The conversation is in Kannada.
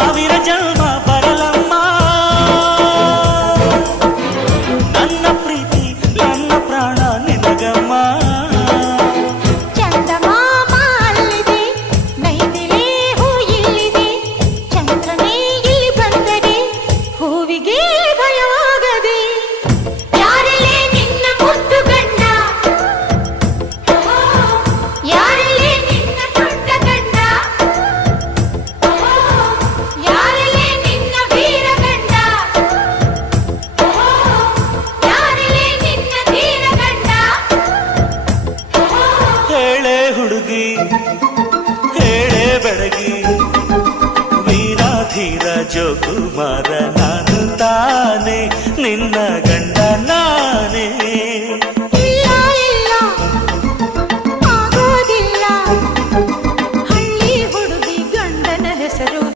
ಸಾವಿರ ಜನ್ಮ ಬರಲಮ್ಮ ನನ್ನ ಪ್ರೀತಿ ನನ್ನ ಪ್ರಾಣ ನಿನಗಮ್ಮ ಚಂದಮಾಮ ಅಲ್ಲಿದೆ ನೈದಿಲೆ ಹೂ ಇಲ್ಲಿದೆ ಚಂದ್ರನೇ ಇಲ್ಲಿ ಬಂದರೆ ಹೂವಿಗೆ ಭಯವಾಗದೆ ಯಾರಲ್ಲೇ ನಿನ್ನ ಮುದ್ದು ಗಂಡ ಯಾರಲ್ಲೇ ನಿನ್ನ ದೊಡ್ಡ ಗಂಡ ಯಾರಲ್ಲೇ ನಿನ್ನ ವೀರ ಗಂಡ ಯಾರಲ್ಲೇ ನಿನ್ನ ಧೀರ ಗಂಡ ಹೇಳೆ ಹುಡುಗಿ ಹೇಳೆ ಬೆಳಗಿ ವೀರಾಧೀರ ಜೋಕುಮಾರ ನಾನು ತಾನೆ ನಿನ್ನ ಗಂಡ